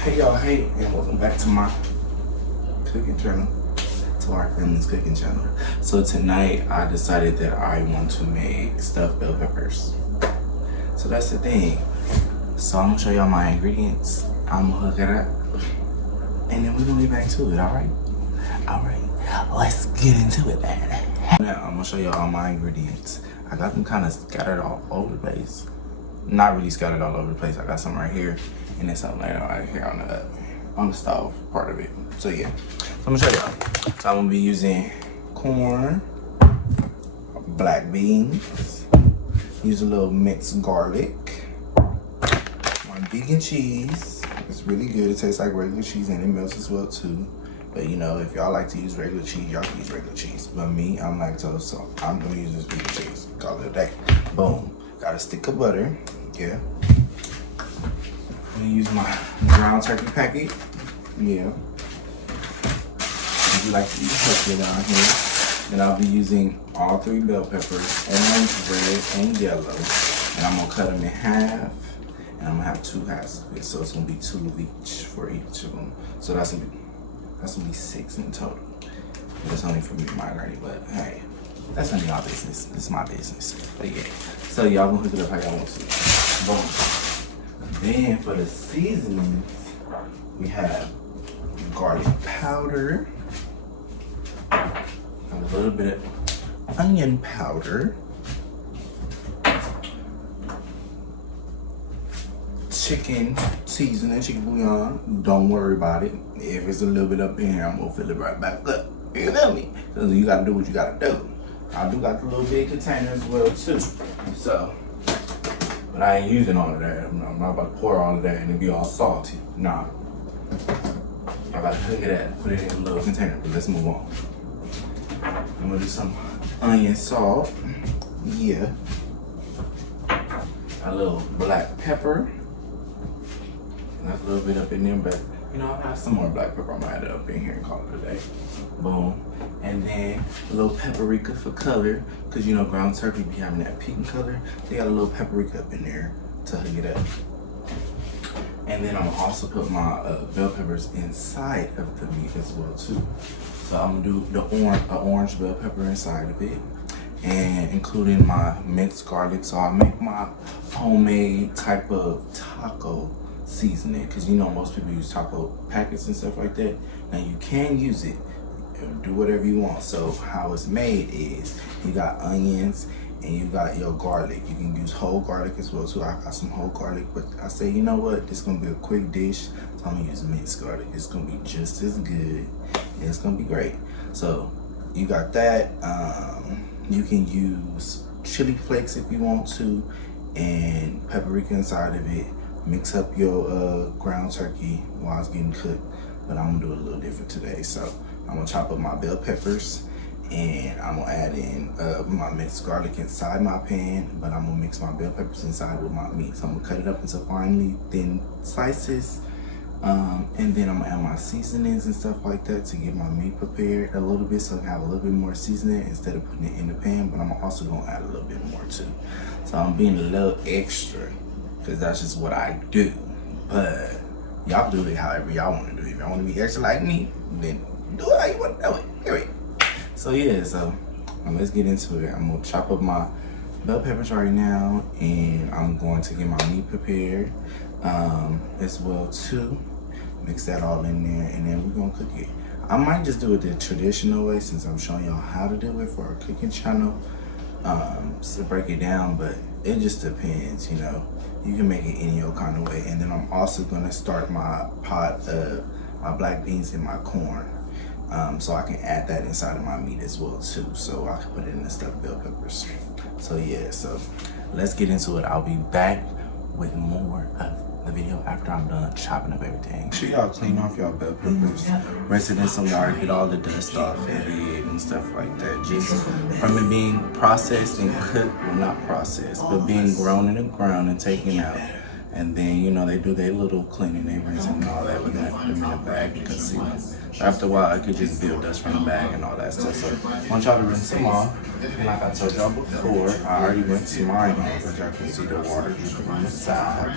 Hey y'all, hey, and welcome back to my cooking channel, to our family's cooking channel. So tonight I decided that I want to make stuffed bell peppers. So that's the thing. So I'm gonna show y'all my ingredients. I'm gonna hook it up, and then we're gonna get back to it, alright? Alright, let's get into it then. Now I'm gonna show y'all all my ingredients. I got them kind of scattered all over the place. Not really scattered all over the place. I got some right here, and then something right here on the stove part of it. So yeah, so I'm gonna show y'all. So I'm gonna be using corn, black beans, use a little minced garlic, my vegan cheese. It's really good. It tastes like regular cheese and it melts as well too. But you know, if y'all like to use regular cheese, y'all can use regular cheese. But me, I'm lactose, so I'm gonna use this vegan cheese. Call it a day. Boom. Got a stick of butter. Yeah. I'm gonna use my ground turkey packet. Yeah. If you like to use turkey down here. Then I'll be using all 3 bell peppers, orange, red, and yellow. And I'm gonna cut them in half. And I'm gonna have 2 halves of it. So it's gonna be 2 of each for each of them. So that's gonna be 6 in total. That's only for me and my granny, but hey, that's none of y'all business. This is my business. But yeah. So y'all gonna hook it up how y'all want to. Boom. Then for the seasonings, we have garlic powder, a little bit of onion powder, chicken seasoning, chicken bouillon. Don't worry about it. If it's a little bit up in here, I'm gonna fill it right back up. You feel me? Because you gotta do what you gotta do. I do got the little big container as well too. So, but I ain't using all of that. I'm not about to pour all of that and it be all salty. Nah. I gotta cook it up, put it in a little container, but let's move on. I'm gonna do some onion salt. Yeah. A little black pepper. And that's a little bit up in there, but you know, I have some more black pepper. I'm gonna add it up in here and call it a day. Boom. And then a little paprika for color, because you know ground turkey be having that pink color. They got a little paprika up in there to hook it up. And then I'm gonna also put my bell peppers inside of the meat as well too. So I'm gonna do the orange bell pepper inside of it, and including my minced garlic. So I make my homemade type of taco seasoning, because you know most people use taco packets and stuff like that. Now you can use it, do whatever you want. So how it's made is you got onions and you got your garlic. You can use whole garlic as well too. I got some whole garlic, but I say, you know what, this is gonna be a quick dish, so I'm gonna use minced garlic. It's gonna be just as good and it's gonna be great. So you got that. You can use chili flakes if you want to, and paprika inside of it. Mix up your ground turkey while it's getting cooked, but I'm gonna do it a little different today. So I'm gonna chop up my bell peppers, and I'm gonna add in my minced garlic inside my pan, but I'm gonna mix my bell peppers inside with my meat. So I'm gonna cut it up into finely thin slices, and then I'm gonna add my seasonings and stuff like that to get my meat prepared a little bit, so I can have a little bit more seasoning instead of putting it in the pan. But I'm also gonna add a little bit more too. So I'm being a little extra, because that's just what I do. But y'all do it however y'all want to do it. If y'all want to be extra like me, then do it how you want to do it. Period. So yeah, so let's get into it. I'm going to chop up my bell peppers right now, and I'm going to get my meat prepared as well too. Mix that all in there, and then we're going to cook it. I might just do it the traditional way, since I'm showing y'all how to do it for our cooking channel. To break it down, but it just depends, you know. You can make it any old kind of way. And then I'm also gonna start my pot of my black beans and my corn, so I can add that inside of my meat as well too, so I can put it in the stuffed bell peppers. So yeah, so let's get into it. I'll be back with more of the video after I'm done chopping up everything. Make sure y'all clean off y'all bell peppers, rinse it in some water, get all the dust off of it and stuff like that. Just from it being processed and cooked, well, not processed, but being grown in the ground and taken out. And then, you know, they do their little cleaning, they rinse and all that, but then they put them in a bag and conceal them. After a while, it could just build dust from the bag and all that stuff. So I want y'all to rinse them off. And like I told y'all before, I already rinsed mine off, but y'all can see the water dripping on the side.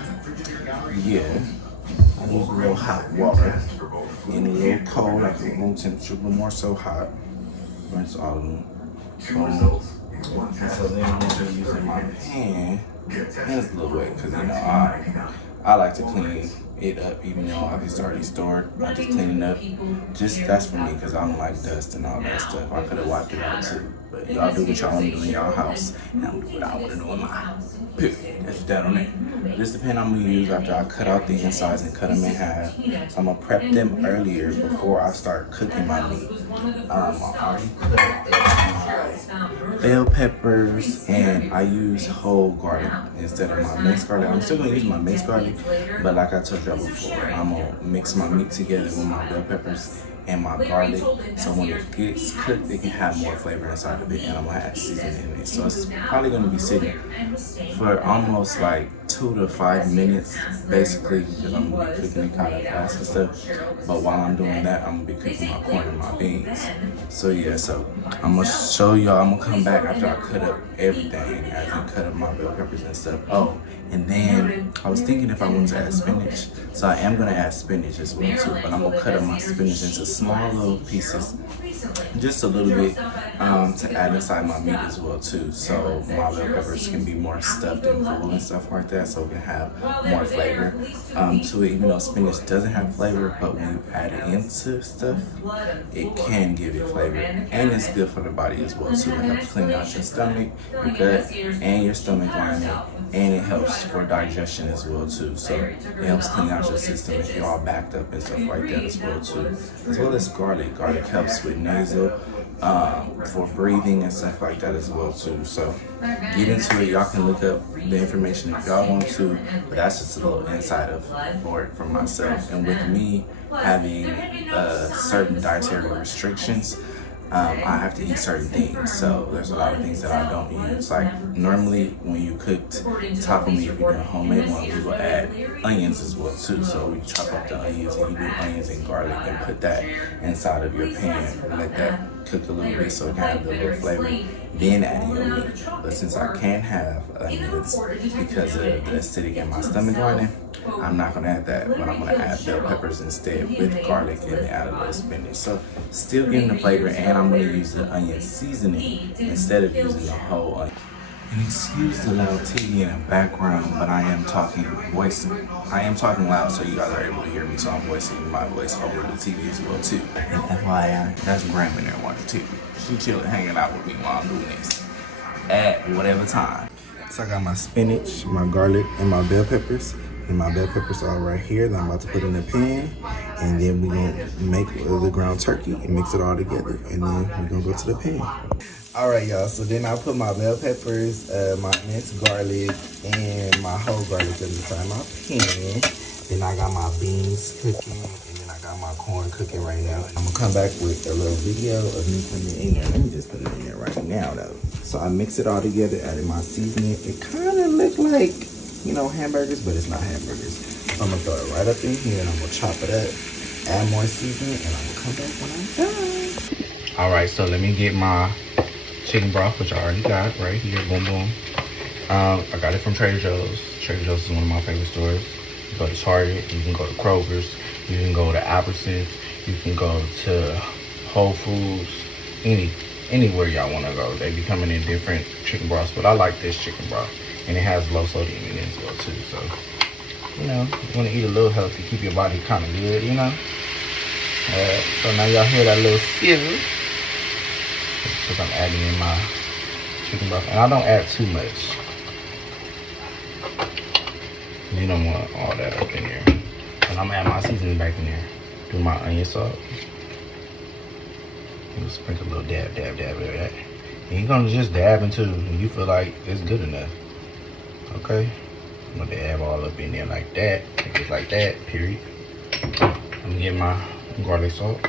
Yeah. I use a little hot water and a little cold, like room temperature, but more so hot. Rinse all of them. And so then I'm gonna be using my pan. And it's a little wet because, you know, I like to clean it up, even though it's already stored. I just clean it up. Just that's for me because I don't like dust and all that stuff. I could have wiped it out too. But y'all do what y'all want to do in y'all house, and I'm do what I want to do in mine. Period. That's that on it. This is the pan I'm gonna use after I cut out the insides and cut them in half. So I'm gonna prep them earlier before I start cooking my meat. I already cut bell peppers, and I use whole garlic instead of my minced garlic. I'm still gonna use my minced garlic, but like I told y'all before, I'm gonna mix my meat together with my bell peppers and my garlic, so when it gets cooked, it can have more flavor inside of it, and I'm gonna add seasoning in it. So it's probably gonna be sitting for almost like 2 to 5 minutes, basically, because I'm gonna be cooking it kind of fast and stuff. But while I'm doing that, I'm gonna be cooking my corn and my beans. So yeah, so I'm gonna show y'all. I'm gonna come back after I cut up everything, as I cut up my bell peppers and stuff. Oh, and then I was thinking if I wanted to add spinach, so I am gonna add spinach as well too. But I'm gonna cut up my spinach into small little pieces, just a little bit, to add inside my meat as well too. So my bell peppers can be more stuffed and full and stuff like that, so it can have more flavor to it. Even though spinach doesn't have flavor, but when you add it into stuff, it can give it flavor, and it's good for the body as well too. It helps clean out your stomach, your gut, and your stomach lining, and it helps for digestion as well too. So it helps clean out your system if you're all backed up and stuff like that as well too. As well as garlic. Garlic helps with nasal, for breathing and stuff like that as well too. So get into it. Y'all can look up the information if y'all want to, but that's just a little insight for it from myself. And with me having certain dietary restrictions, I have to eat certain things, so there's a lot of things that I don't use. Like normally when you cooked taco meat, if you're doing homemade one, we will add onions as well too. So we chop up the onions, and you do onions and garlic and put that inside of your pan and let that cook a little bit so it can have the little flavor, then add your meat. But since I can't have onions because of the acidic in my stomach lining, I'm not gonna add that, but I'm gonna add bell peppers instead with garlic and then add a little spinach. So still getting the flavor, and I'm gonna use the onion seasoning instead of using the whole onion. And excuse the loud TV in the background, but I am talking loud so you guys are able to hear me, so I'm voicing my voice over the TV as well too. And FYI, that's Graham in there watching TV. She chilling, hanging out with me while I'm doing this at whatever time. So I got my spinach, my garlic, and my bell peppers. And my bell peppers are right here that I'm about to put in the pan. And then we're gonna make the ground turkey and mix it all together. And then we're gonna go to the pan. All right, y'all, so then I put my bell peppers, my minced garlic, and my whole garlic inside my pan. Then I got my beans cooking, and then I got my corn cooking right now. I'm gonna come back with a little video of me putting it in there. Let me just put it in there right now, though. So I mix it all together, added my seasoning. It kind of looked like, you know, hamburgers, but it's not hamburgers. So I'm gonna throw it right up in here, and I'm gonna chop it up, add more seasoning, and I'm gonna come back when I'm done. All right, so let me get my chicken broth, which I already got right here, boom, boom. I got it from Trader Joe's. Trader Joe's is one of my favorite stores. You go to Target, you can go to Kroger's, you can go to Albertsons, you can go to Whole Foods, anywhere y'all wanna go. They be coming in different chicken broths, but I like this chicken broth. And it has low sodium in it as well too, so, you know, you wanna eat a little healthy, keep your body kinda good, you know? So now y'all hear that little sizzle. Because I'm adding in my chicken broth, and I don't add too much. You don't want all that up in there. And I'm adding my seasoning back in there. Do my onion salt. And sprinkle a little dab of that. And you're gonna just dab until you feel like it's good enough. Okay? I'm gonna dab all up in there like that. Just like that, period. I'm gonna get my garlic salt.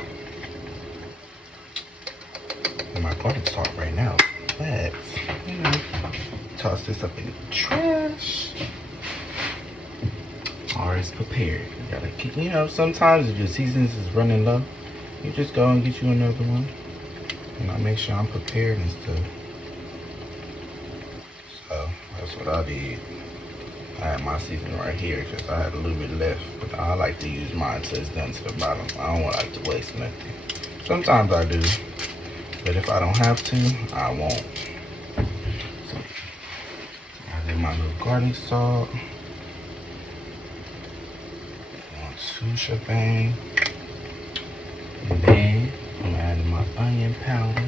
My garlic salt right now, but you know, toss this up in the trash. Or it's prepared. You gotta keep, you know, sometimes if your seasons is running low, you just go and get you another one. And I make sure I'm prepared and stuff. So that's what I did. I have my seasoning right here because I had a little bit left, but I like to use mine till it's done to the bottom. I don't like to waste nothing. Sometimes I do, but if I don't have to, I won't. So I did my little garlic salt. 2 shebang. And then I'm adding my onion powder.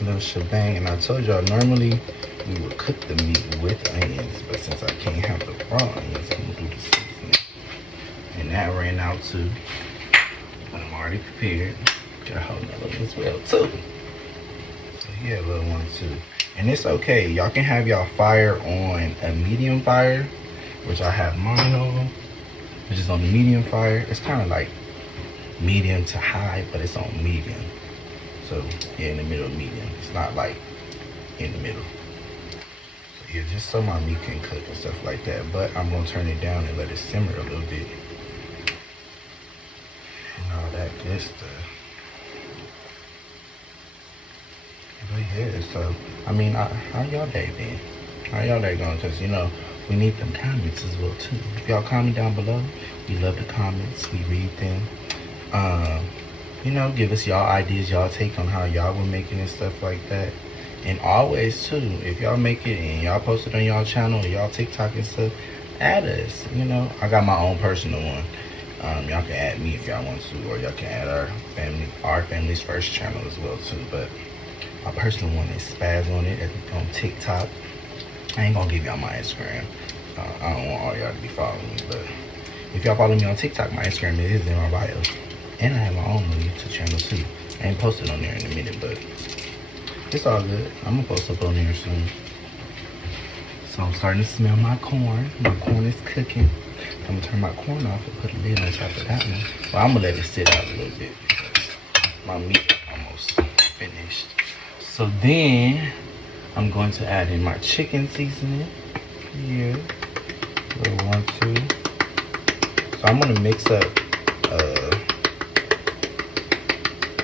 A little shebang. And I told y'all normally we would cook the meat with onions, but since I can't have the raw onions, I'm gonna do the seasoning. And that ran out too. But I'm already prepared. Got a whole nother one as well too. So yeah, a little one too. And it's okay. Y'all can have y'all fire on a medium fire, which I have mine on, which is on the medium fire. It's kind of like medium to high, but it's on medium. So yeah, in the middle of medium. It's not like in the middle. So yeah, just so my meat can cook and stuff like that. But I'm gonna turn it down and let it simmer a little bit. And all that good stuff. But yeah, so, I mean, how y'all day been? How y'all day going? Because, you know, we need them comments as well too. If y'all comment down below, we love the comments. We read them. You know, give us y'all ideas, y'all take on how y'all were making and stuff like that. And always too, if y'all make it and y'all post it on y'all channel, y'all TikTok and stuff, add us. You know, I got my own personal one. Y'all can add me if y'all want to, or y'all can add our family's first channel as well too. But my personal one is Spaz on it on TikTok. I ain't gonna give y'all my Instagram. I don't want all y'all to be following me, but if y'all follow me on TikTok, my Instagram is in my bio. And I have my own YouTube channel too. I ain't posted on there in a minute, but it's all good. I'm gonna post up on there soon. So I'm starting to smell my corn. My corn is cooking. I'm gonna turn my corn off and put a lid on top of that one. Well, I'm gonna let it sit out a little bit because my meat is almost finished. So then I'm going to add in my chicken seasoning here. A little 1, 2. So I'm gonna mix up.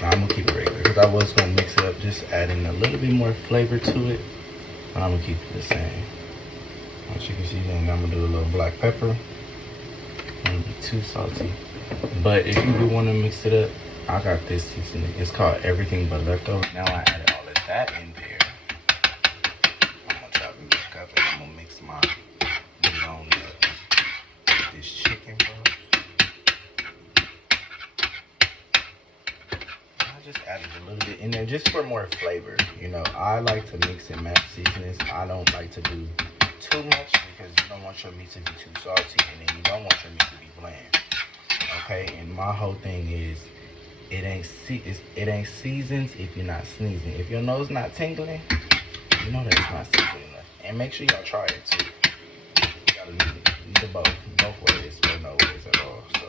I'm gonna keep it regular because I was gonna mix it up, just adding a little bit more flavor to it. But I'm gonna keep it the same. My chicken seasoning. I'm gonna do a little black pepper. Don't be too salty. But if you do want to mix it up, I got this seasoning. It's called Everything But Leftover. Now I added all of that in there. I'm gonna chop it back up and I'm gonna mix my bouillon up with this chicken broth. I just added a little bit in there just for more flavor. You know, I like to mix and match seasonings. I don't like to do too much because you don't want your meat to be too salty, and then you don't want your meat to be bland. Okay, and my whole thing is it ain't seasons if you're not sneezing. If your nose not tingling, you know that it's not seasoned enough. And make sure y'all try it too. You gotta leave it both ways or no ways at all. So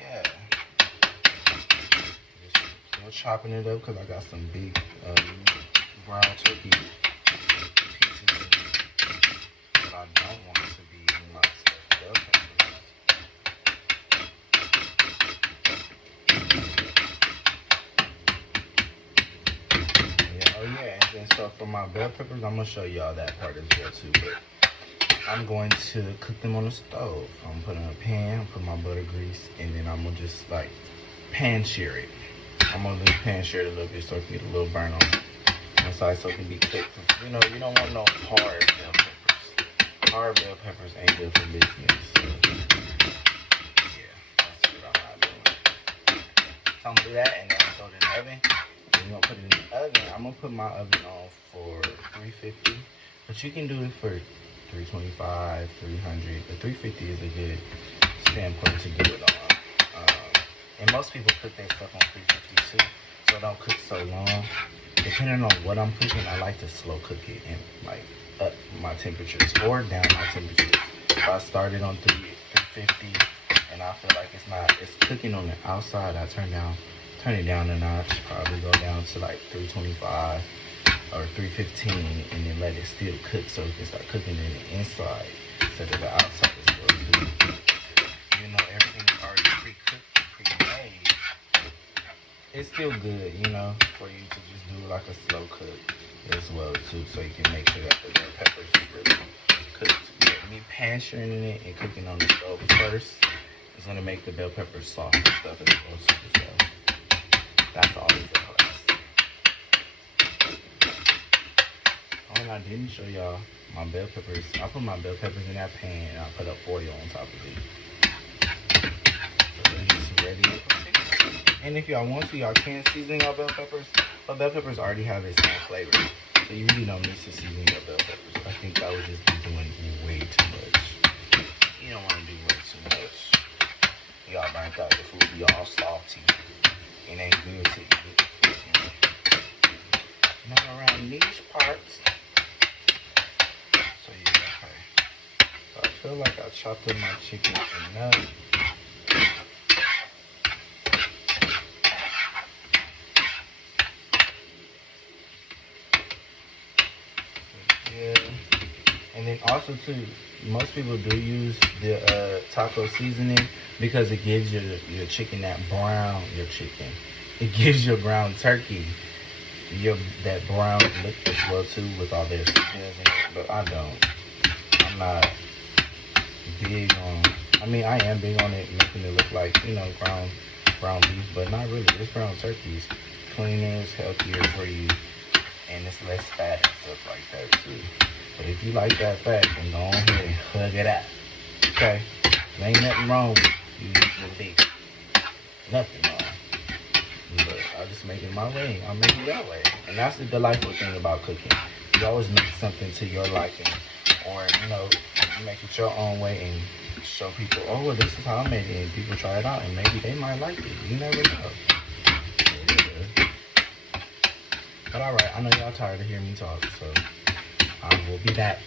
yeah, still chopping it up because I got some big brown turkey pieces that I don't want to be in my stuffed bell peppers. Yeah, oh yeah, and then so for my bell peppers, I'm gonna show y'all that part as well too. But I'm going to cook them on the stove. I'm gonna put in a pan, I'm put my butter grease, and then I'm gonna just like pan sear it. I'm gonna leave pan sear it a little bit so it can get a little burn on one side so it can be cooked. You know, you don't want no hard bell peppers. Hard bell peppers ain't good for business. So, yeah, that's what I'm not doing. So I'm gonna do that and then I'm gonna throw it in the oven. And we're gonna put it in the oven. I'm gonna put my oven on for 350, but you can do it for 325, 300. But 350 is a good standpoint to do it on. And most people cook their stuff on 350 too, so it don't cook so long. Depending on what I'm cooking, I like to slow cook it and like up my temperatures or down my temperatures. If I started on 350 and I feel like it's cooking on the outside, I turn it down a notch, probably go down to like 325 or 315 and then let it still cook so it can start cooking in the inside instead of the outside as well too. You know, everything is already pre-cooked, pre-made. It's still good, you know, for you to just do like a slow cook. as well too, so you can make sure that the bell pepper is really cooked. But me panturing it and cooking on the stove first is gonna make the bell pepper soft and stuff as well too. So that's always a plus. Oh, and I didn't show y'all my bell peppers. I put my bell peppers in that pan and I put a foil on top of it. So it's ready. And if y'all want to, y'all can season your bell peppers. But bell peppers already have its own flavor. So you really don't need to season your bell peppers. I think that would just be doing way too much. You don't want to do way too much. Y'all burnt out, the food be all salty. It ain't good to eat. Not around these parts. So yeah, okay. So I feel like I chopped up my chicken enough. Yeah. And then also too, most people do use the taco seasoning because it gives your chicken that brown, it gives your brown turkey that brown look as well too with all their seasonings in it. But I don't. I'm not big on, I mean I am big on it making it look like, you know, ground beef, but not really. This brown turkey is cleaner, it's healthier for you, and it's less fat and stuff like that too. But if you like that fat, then go on ahead and hug it out. Okay? There ain't nothing wrong with you using beef. Nothing wrong. But I just make it my way. I make it that way. And that's the delightful thing about cooking. You always make something to your liking. Or, you know, you make it your own way and show people, oh, well, this is how I made it. And people try it out and maybe they might like it. You never know. Yeah. But alright, I know y'all tired of hearing me talk, so I will be back.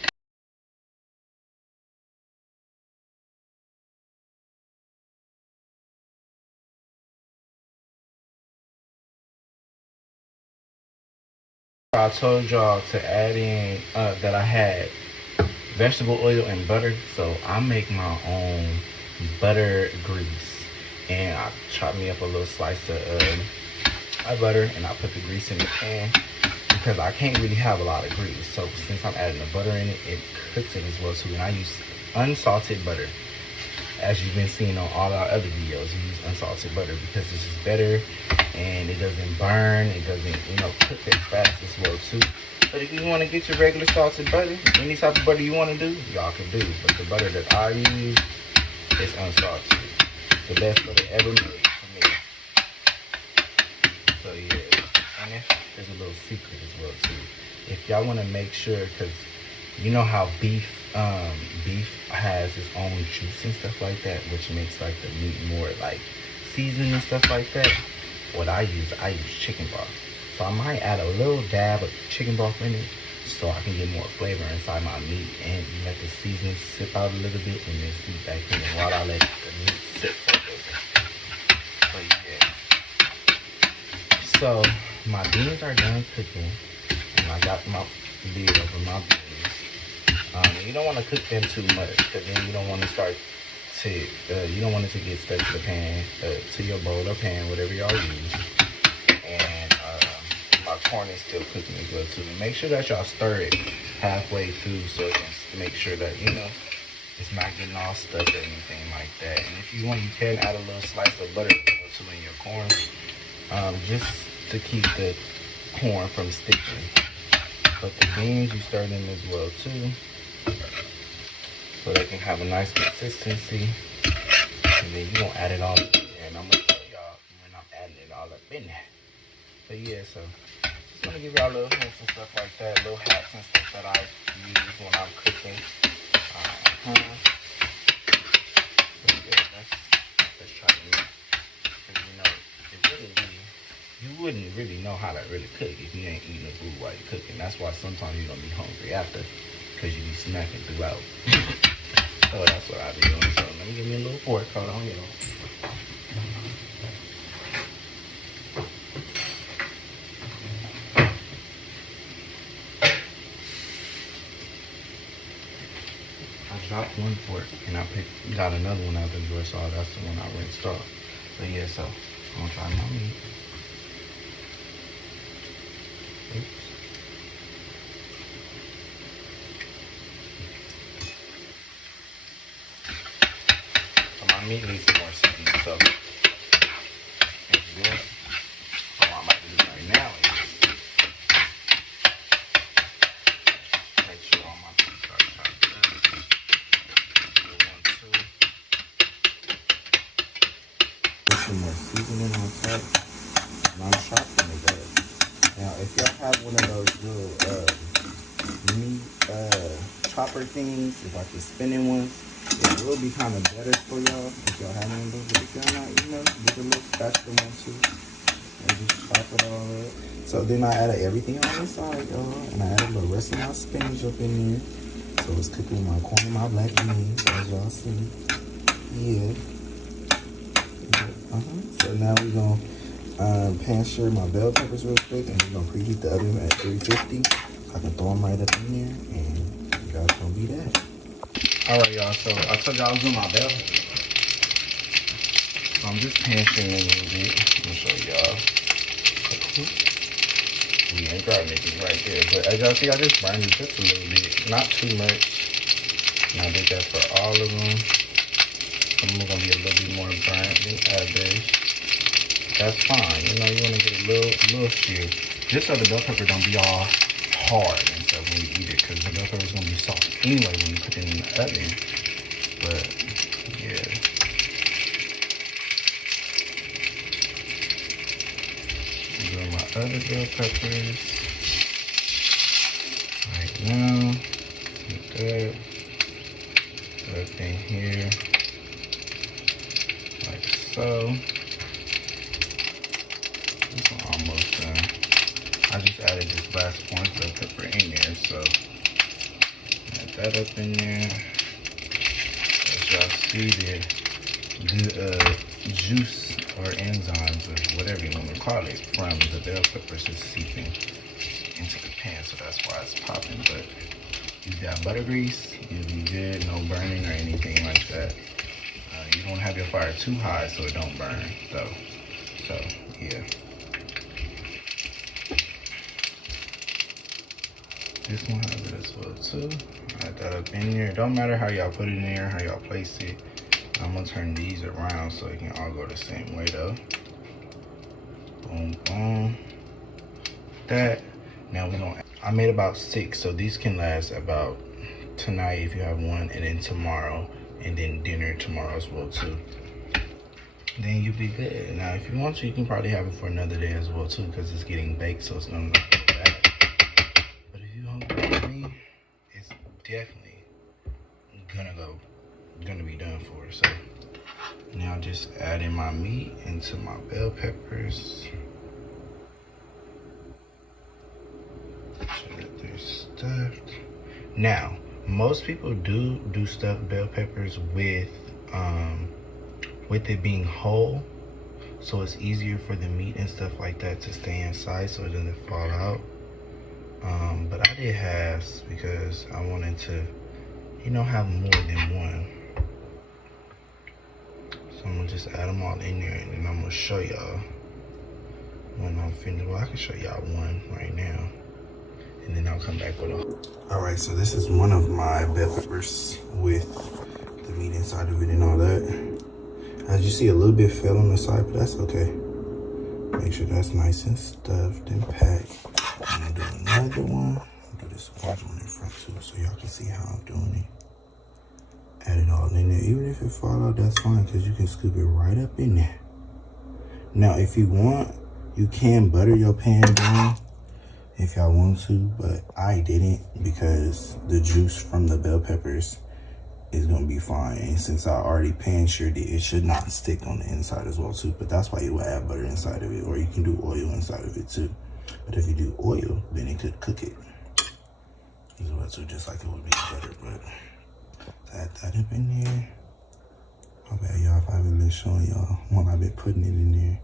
I told y'all to add in that I had vegetable oil and butter, so I make my own butter grease, and I chop me up a little slice of butter, and I put the grease in the pan because I can't really have a lot of grease. So since I'm adding the butter in it, it cooks it as well too. And I use unsalted butter. As you've been seeing on all our other videos, we use unsalted butter because it's just better and it doesn't burn, it doesn't, you know, cook as fast as well too. But if you want to get your regular salted butter, any type of butter you want to do, y'all can do. But the butter that I use is unsalted. The best butter ever made for me. So yeah, and there's a little secret as well too. If y'all want to make sure, because you know how beef has its own juice and stuff like that, which makes like the meat more like seasoned and stuff like that. What I use chicken broth. So I might add a little dab of chicken broth in it so I can get more flavor inside my meat and let the seasoning sip out a little bit and then seep back in while I let the meat sit for a little bit. So yeah. So my beans are done cooking and I got my lid over my beans. You don't want to cook them too much because then you don't want to start to, you don't want it to get stuck to the pan, to your bowl or pan, whatever y'all use. And my corn is still cooking as well too. Make sure that y'all stir it halfway through so it can make sure that, you know, it's not getting all stuck or anything like that. And if you want, you can add a little slice of butter too in your corn, just to keep the corn from sticking. But the beans, you stir them as well too, so they can have a nice consistency. And then you're gonna add it all in there, and I'm gonna show y'all when I'm adding it all up in there. But yeah, so just gonna give y'all little hints and stuff like that, little hacks and stuff that I use when I'm cooking. But yeah, let's try to make, because you know, you wouldn't really know how to really cook if you ain't eating the food while you're cooking. That's why sometimes you're gonna be hungry after, because you be snacking throughout. So that's what I be doing. So let me give me a little fork. Hold on, y'all. I dropped one fork and I got another one out the drawer, so that's the one I rinsed off. But yeah, so I'm gonna try my meat. Oops. meat needs some more seasoning, so it's good. What I'm about to do right now is make sure all my pieces are chopped up. Put some more seasoning on top, and I'm chopping it up. Now, if y'all have one of those little meat chopper things, it's like the spinning ones, it will be kind of better for y'all if y'all have one of those. But if y'all not, you know, get a little spatula one too, and just chop it all up. So then I added everything on the side, y'all, and I added the rest of my spinach up in there. So it's cooking with my corn and my black beans, as y'all see. Yeah. So now we're gonna pan sear my bell peppers real quick, and we're gonna preheat the oven at 350. So I can throw them right up in there, and that's gonna be that. All right, y'all. So I told y'all I was doing my bell peppers. So I'm just pan searing a little bit. Let me show y'all. We ain't grabbing anything right there, but as y'all see, I just burned it just a little bit, not too much. And I did that for all of them. Some of them are gonna be a little bit more burnt than others. That's fine. You know, you want to get a little seared, just so the bell pepper don't be all hard and stuff when you eat it, because the bell pepper is gonna be soft anyway when you put it in the oven. But yeah. I'm doing my other bell peppers right now. Like that. Up in here, like so. This one almost done. I just added this last orange bell pepper in there, so add that up in there. As y'all see, the juice or enzymes or whatever you want to call it from the bell peppers is seeping into the pan, so that's why it's popping. But use that butter grease, you'll be good, no burning or anything like that. You don't have your fire too high so it don't burn though. So yeah. This one has it as well too. Add that up in there. Don't matter how y'all put it in there, how y'all place it. I'm gonna turn these around so it can all go the same way though. Boom, boom. That. Now we're gonna, I made about 6, so these can last about tonight if you have one, and then tomorrow, and then dinner tomorrow as well too. Then you'll be good. Now if you want to, you can probably have it for another day as well too, because it's getting baked, so it's gonna not go bad. But if you hungry like me, it's definitely gonna be done for. So now just adding my meat into my bell peppers. So that they're stuffed. Now, most people do stuff bell peppers with it being whole, so it's easier for the meat and stuff like that to stay inside so it doesn't fall out. But I did halves because I wanted to, you know, have more than one. So I'm gonna just add them all in there, and then I'm gonna show y'all when I'm finished. Well, I can show y'all one right now, and then I'll come back with them. All right, so this is one of my bell peppers with the meat inside of it and all that. As you see, a little bit fell on the side, but that's okay. Make sure that's nice and stuffed and packed. I'm gonna do another one. I'll do this large one in front too, so y'all can see how I'm doing it. Add it all in there. Even if it fall out, that's fine, because you can scoop it right up in there. Now, if you want, you can butter your pan down if y'all want to, but I didn't, because the juice from the bell peppers is gonna be fine. And since I already pan seared it, it should not stick on the inside as well too. But that's why you would add butter inside of it, or you can do oil inside of it too. But if you do oil, then it could cook it as well too, just like it would be butter. But add that up in there. My bad, y'all, if I haven't been showing y'all when I've been putting it in there.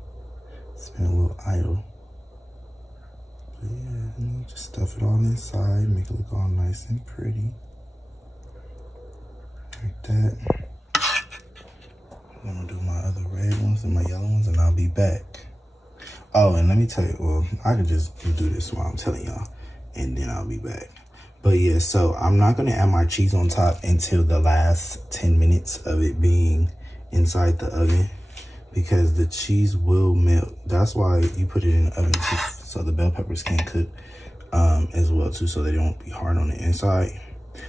It's been a little idle. But yeah, you know, just stuff it all inside, make it look all nice and pretty. Like that. I'm gonna do my other red ones and my yellow ones, and I'll be back. Oh, and let me tell you, well, I can just do this while I'm telling y'all, and then I'll be back. But yeah, so I'm not gonna add my cheese on top until the last 10 minutes of it being inside the oven because the cheese will melt. That's why you put it in the oven too, so the bell peppers can cook as well too, so they don't be hard on the inside.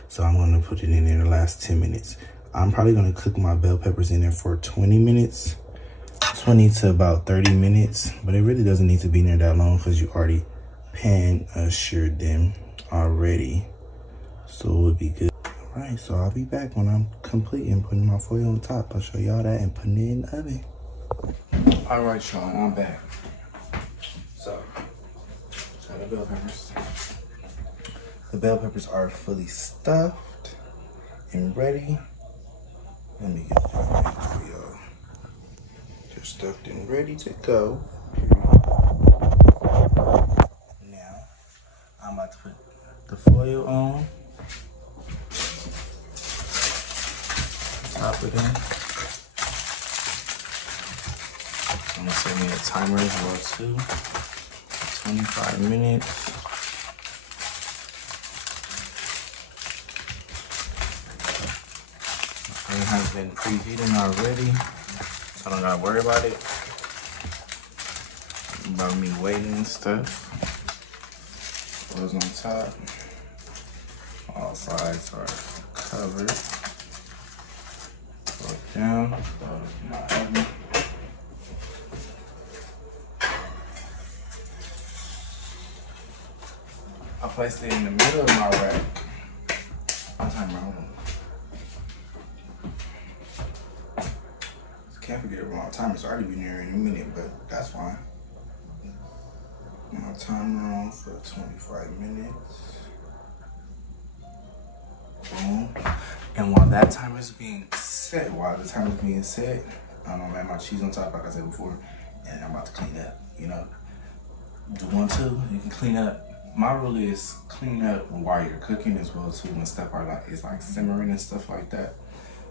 So I'm gonna put it in there the last 10 minutes. I'm probably gonna cook my bell peppers in there for 20 minutes, 20 to about 30 minutes, but it really doesn't need to be in there that long because you already pan assured them already, so it would be good. All right, so I'll be back when I'm complete and putting my foil on top. I'll show y'all that and putting it in the oven. All right, y'all, I'm back. So, the bell peppers. The bell peppers are fully stuffed and ready. Let me get that ready for y'all. They're stuffed and ready to go. Now, I'm about to put the foil on. Top it in. I'm gonna set me a timer as well too. 25 minutes. It has been preheating already, so I don't gotta worry about it. About me waiting and stuff. Oil's on top. All sides are covered. Go down. Go to my oven. I placed it in the middle of my rack. One time around. Can't forget it wrong. Timer's already been here in a minute, but that's fine. My timer on for 25 minutes. Boom. And while that timer is being set, I don't have my cheese on top, like I said before, and I'm about to clean up. You know, do one, two, you can clean up. My rule is clean up while you're cooking as well too, when stuff is like simmering and stuff like that.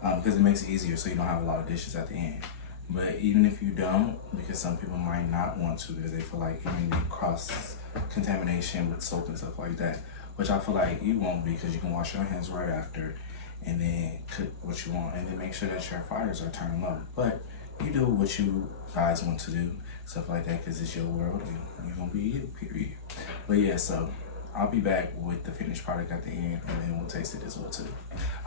Because it makes it easier so you don't have a lot of dishes at the end. But even if you don't, because some people might not want to because they feel like you may need cross-contamination with soap and stuff like that, which I feel like you won't because you can wash your hands right after and then cook what you want and then make sure that your fires are turned low. But you do what you guys want to do, stuff like that, because it's your world and you're going to be you, period. But yeah, so I'll be back with the finished product at the end and then we'll taste it as well too.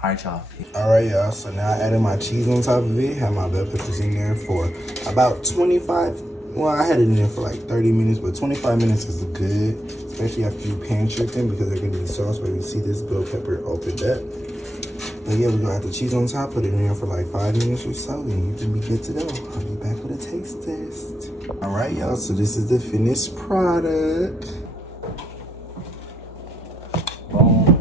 All right, y'all. All right, y'all, so now I added my cheese on top of it. Have my bell peppers in there for about 25, well, I had it in there for like 30 minutes, but 25 minutes is good, especially after you pan trick them because they're gonna be sauce. But you see this bell pepper opened up. But yeah, we're gonna add the cheese on top, put it in there for like 5 minutes or so, and you can be good to go. I'll be back with a taste test. All right, y'all, so this is the finished product. Boom.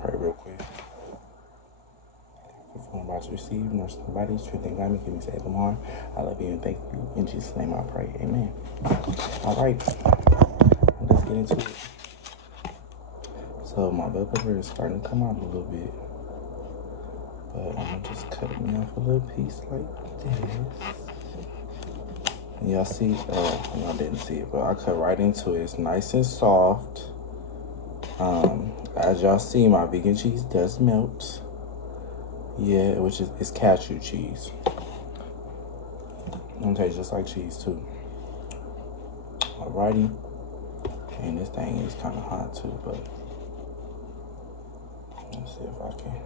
Pray real quick. If I'm about to receive, nor somebody's truth and God me, give me save them harm. I love you and thank you. In Jesus' name I pray. Amen. All right. Let's get into it. So my bell pepper is starting to come out a little bit. But I'm gonna just cut it off a little piece like this. Y'all see, y'all didn't see it, but I cut right into it. It's nice and soft. As y'all see, my vegan cheese does melt. Yeah, it's cashew cheese. It tastes just like cheese too. Alrighty. And this thing is kind of hot too, but let's see if I can.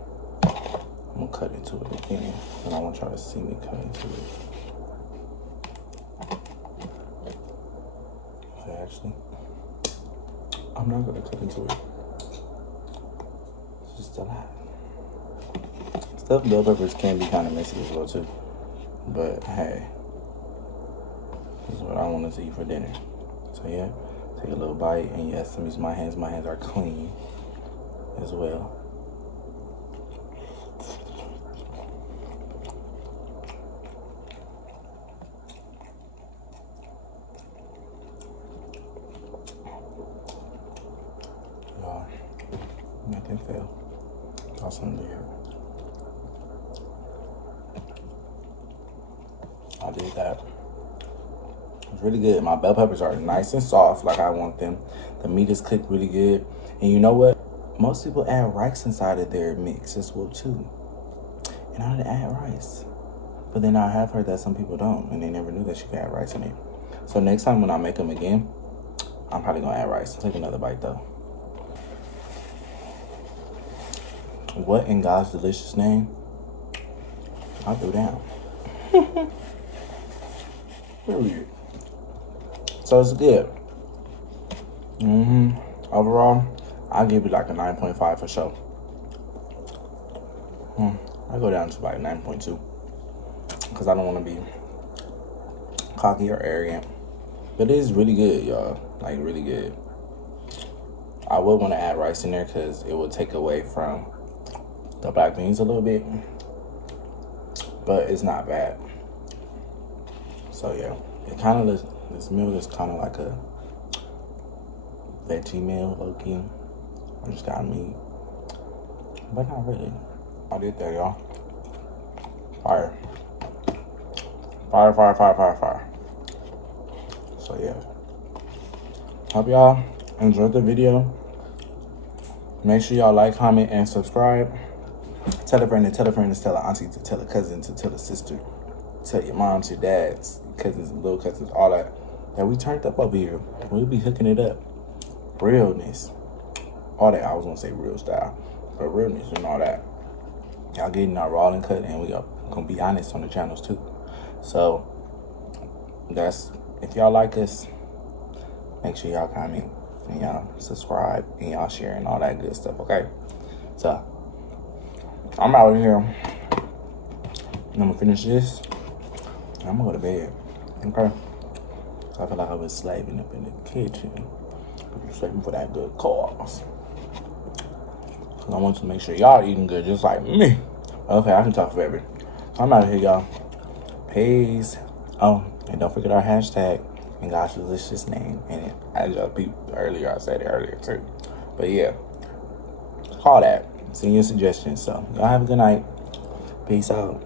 I'm gonna cut into it again, and I want y'all to see me cut into it. Actually, I'm not gonna cut into it. It's just a lot. Stuffed bell peppers can be kind of messy as well too, but hey, this is what I want to eat for dinner. So yeah, take a little bite, and yes, I'm using my hands. My hands are clean as well. Nothing failed. Awesome there. I did that. It's really good. My bell peppers are nice and soft like I want them. The meat is cooked really good. And you know what? most people add rice inside of their mix as well too. And I didn't add rice. But then I have heard that some people don't, and they never knew that you could add rice in it. So next time when I make them again, I'm probably gonna add rice. Take another bite though. What in God's delicious name? I'll do down. Period. So it's good. Overall, I'll give it like a 9.5 for sure. I go down to like 9.2 because I don't want to be cocky or arrogant. But it is really good, y'all. Like really good. I would want to add rice in there because it would take away from the black beans a little bit. But it's not bad. So yeah, it kind of looks, this meal is kind of like a veggie meal, low-key. I just got meat, but not really. I did that, y'all. Fire. Fire, fire, fire, fire, fire. So yeah. Hope y'all enjoyed the video. Make sure y'all like, comment, and subscribe. Tell a friend to tell a friend to tell an auntie to tell a cousin to tell a sister. Tell your moms, your dads, cousins, little cousins, all that. That we turned up over here. We'll be hooking it up. Realness. All that. I was gonna say real style. But realness and all that. Y'all getting our raw and cut, and we are gonna be honest on the channels too. So that's, if y'all like us, make sure y'all comment and y'all subscribe and y'all share and all that good stuff, okay? So I'm out of here. I'm gonna finish this. I'm gonna go to bed, okay? I feel like I was slaving up in the kitchen, slaving for that good cause. Cause I want to make sure y'all eating good, just like me. Okay, I can talk forever. So I'm out of here, y'all. Peace. Oh, and don't forget our hashtag and God's delicious name. And as y'all peeped earlier, I said it earlier too. But yeah, call that. Send your suggestions. So y'all have a good night. Peace out.